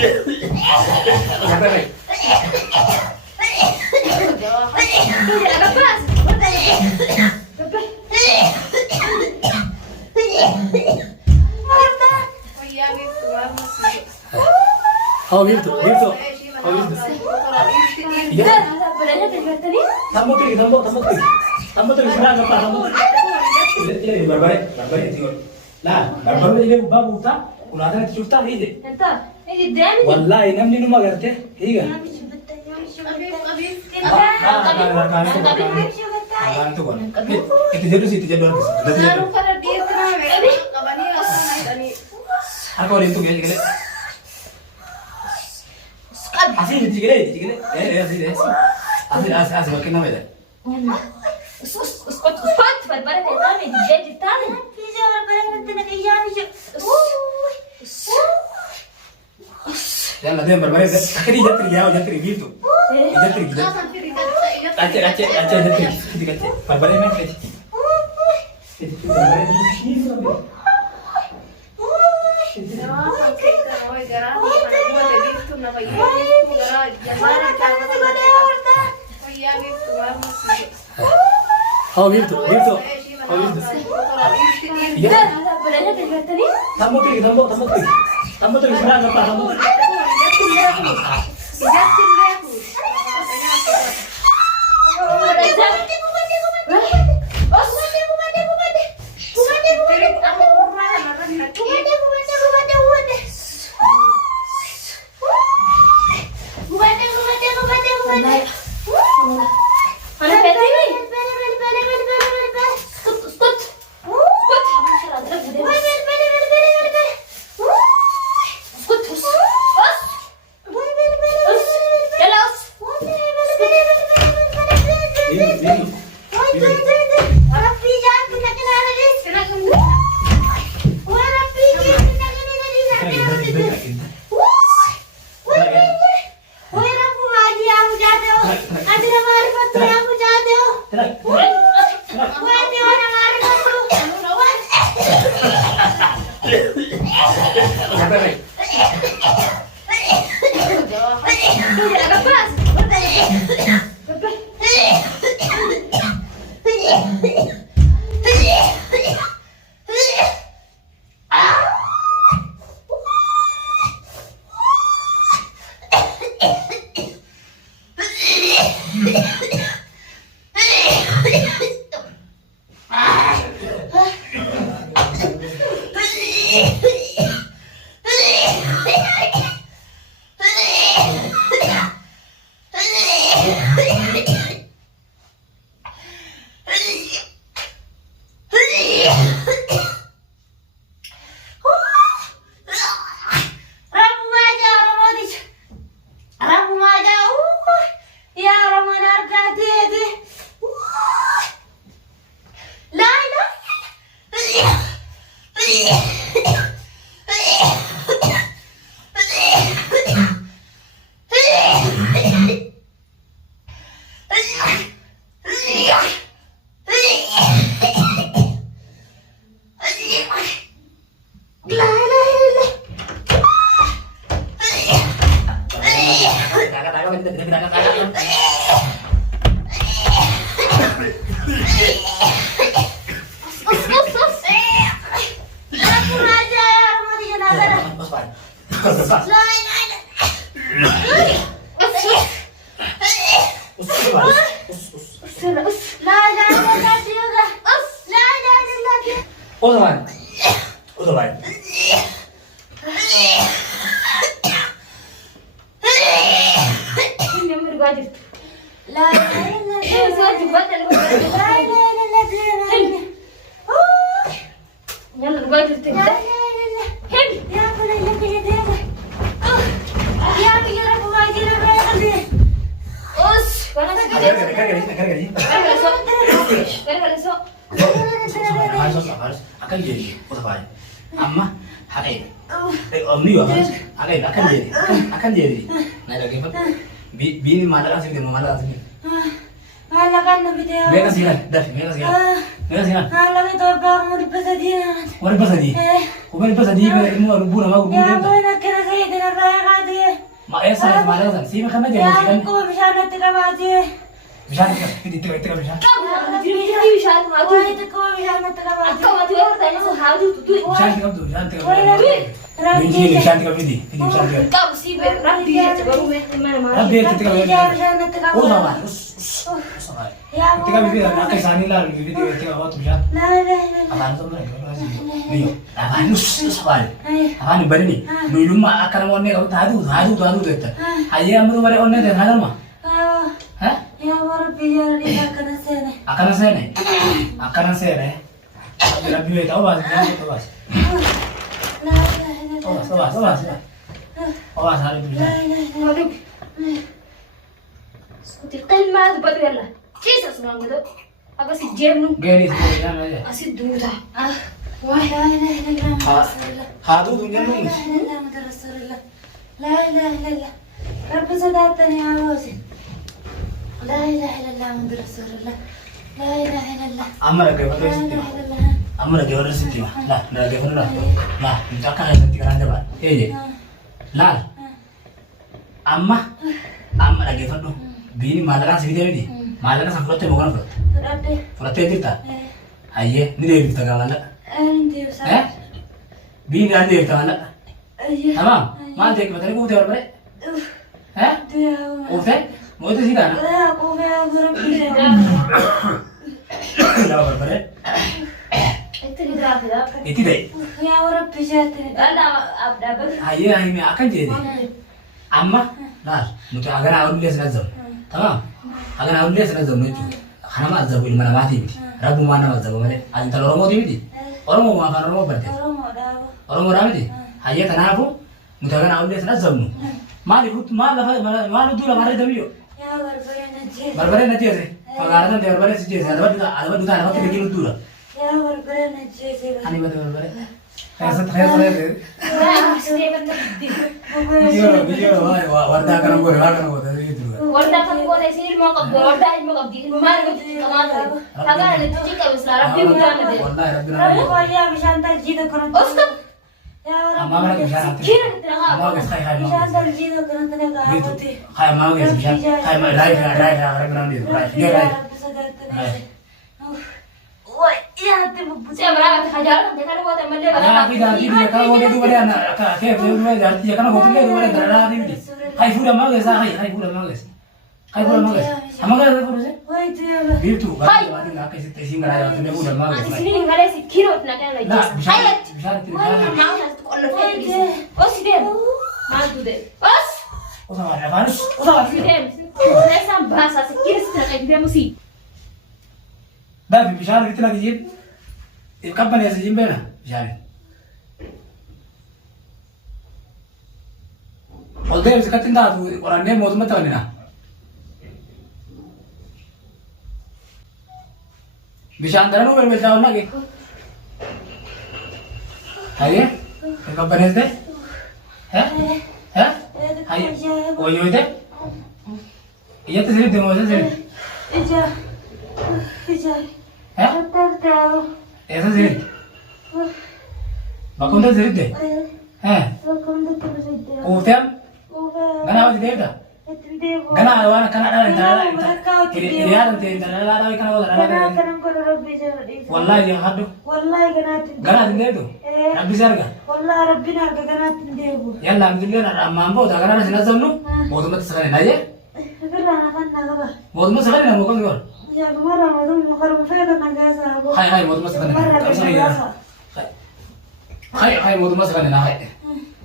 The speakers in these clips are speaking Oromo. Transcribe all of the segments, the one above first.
How virtu, virtu. How virtu. Iya. Tambo tuh, tambo tuh sekarang apa tambo? Ini barbare itu. Nah, barbare ini babu tak? Ulah ada cerita ini. Wallahi namni nu magarte, iya. Agan tuh kan. Itu jadul. Aku ada itu gini. Asli digile. Asli makin nama itu. Uskot barbare tadi jadi tadi. Bisa barbare nanti nak iyan je. Jangan dia barbare. Akhirnya jatri gitu. Jatri gitu. Aceh jatri. Barbare main kayak. How virtu. How virtu. Iya. Tambo tuh sekarang apa tambo? Udah akan jadi apa? Amma hakai. Om ni harus akan jadi. Nah lagi apa? Bini mana asing dia mana asing. Malakan na video. Mega sih dah, mega sih. Alam itu apa mau dipesadin? Mau dipesadin? Kau mau dipesadin? Mau rubuh nama rubuh. Ya, mau nak kena saya dengan raya kadi. ما إيسا ما لازم سيما خنا جاي يا كو بشان تكباتي بشان تكبر بشان بشان ما تو تكو بشان تكباتي كم تقول تاني سهادو تو بشان تكبر بنجي بشان تكبر دي بشان تكبر كم سيب ربي تكبر ما ربي تكبر بشان تكبر أو طبعا يا تكبر بيدي أنا كيساني لا بيدي تكبر وقت بشان لا لا لا أبان زمان نيو أبان نص سوال أبان برني نيلوم ما أكلم وني أو تادو ده هيا أمرو بري وني ده هذا ما ها يا ربي يا ربي أكنا سينه ربي بيت أو بس لا لا أو بس هذا بيجي صوتي قلما تبدو يلا كيس أسمع كده أبغى سجيبنو جاني سينه أسيد دودا واه لا إله إلا الله رسول الله هادو دنيا لا نوم إله إلا الله رسول الله لا إله إلا الله رب صدقتني يا واسع لا إله إلا الله محمد رسول الله لا إله إلا الله أمرك يا لا ولد إله إلا الله أمرك يا ولد ستي لا كيف لا متأكد يا ستي كلام جبار إيه لا أما كيف بيني مالك سيدي بدي مالك سافرت مكان فرت ديرتا أيه ندير ديرتا كمان أنتي وسام بيني عندي ديرتا كمان تمام ما أنت كيف تقول تقول بري ها وفي مو تزيد أنا لا أقوم يا ربي لا بري إنتي درافي لا إتي ده يا ربي جاتني أنا أبدا بس هاي ما أكن جدي أما لا متى أجانا أقول لي سنزم تمام أجانا أقول لي سنزم نجوا خنا ما أزبو المنا ما تيجي ربو ما أنا أزبو ماله أنت لو رمو تيجي أرمو ما كان رمو برد أرمو رامي هاي تنافو متى أجانا أقول لي سنزم ما لفوت ما لفا ما ندور ما ردميو يا بربري نجي بربري نتي أزاي فقارن ده بربري سجى أنا بدو أنا وقت بيجي ندور يا بربري نجي أنا بدو بربري خير Video warna kan gue tadi itu. Warna kan gue dari sini mau ke warna ini mau ke di rumah gue cuci kamar. Kagak ada cuci kalau selara di rumah ada. Warna Rabbi Rabu kau ya bisa antar jitu koran. Ustaz. Ya orang. Mama lagi bisa nanti. Kira kita nggak. Mama guys kai Bisa antar jitu koran tenaga apa tuh? Kai mama guys bisa. Kai mama drive Rabbi nanti. Dia drive. Wah, iya nanti buku. Saya berangkat hajar nanti kan buat teman dia. Dia kalau mau dia dua anak, kayak dua jadi dia kan mau dia dua darah dia. Hai fuda mama guys, hai fuda mama guys. Hai fuda mama guys. Mama guys apa sih? Wah itu ya. Itu kan mati nak kasih tesi nggak ada tuh dia fuda mama guys. Di sini nggak ada si kiro nak kan lagi. Hai. Bisa Wah, mau nanti kalau dia. Oh sih dia. Mau tuh deh. Os. Oh sama ada Vanus. Oh sama Si dia. Saya sama bahasa si kiro sih nak dia mesti. Dah bisa itu lagi jin. Kapan ya sejim bena? Bisa. Kalau dia bisa katinda tuh orangnya mau cuma tahu nih na. Bisa antara nu berbeda lagi. Ayo, kapan ya teh? Hah? Hah? Ayo, oh iya teh? Iya tuh sini demo sini. Iya. Iya. Hah? Tahu. Esa sini. Bakun tuh sini deh. Hah? Uftem? Gana apa sih dia? Gana awan kan ada yang kiri ada yang ada kan ada. Wallahi yang hadu. Gana tinda itu. Rabbi sarga. Yalla alhamdulillah mambo da gana sina zamnu. Mau tuh sekali aja. Mau tuh sekali mau kan gor. Hai mau tuh sekali. Hai mau tuh sekali nah.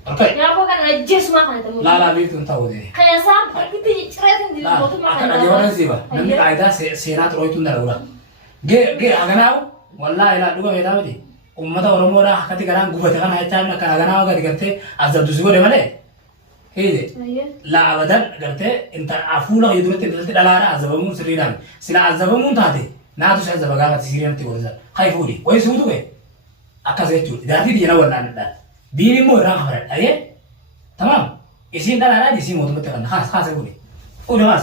Oke. Ya aku kan aja semua kan itu. Lala itu tahu deh. Kayak sampai gitu ceritain di Lah, foto makan. akan ada orang sih, Pak. Nanti kaida senat roh itu ndak ulah. Ge aganau, wallahi la duga beda bedi. Ummata oromo ra hakati garan gubata kan ayta na kan aganau ga digante azab dusugo de male. Hede. La abadan garte inta afula yudurte dalte dalara azabamun siriran. Sila azabamun tade. Na tu sai zabaga ti siriran ti wazza. Hay fudi. Wai sudu be. Akaze tu. Dadi di yana wannan da. Dini mo ra khabar. Aye. Tamam. Isin dalara di sini mau tuh kan. Khas fudi. Udah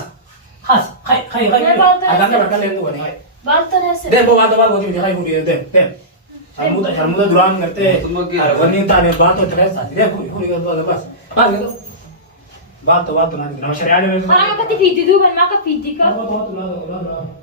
khas. Hai. Agaknya bakal itu kan. Hai. Baltan hasil. Dem bawa bawa gini hai fudi dem. Sharmuda durang ngerti. Warning tanya bato terasa. Dem fudi bawa bas. Bas gitu. Batu nanti. Nama syariah ada. Orang mau kati video, man maka video ka. Batu, lado.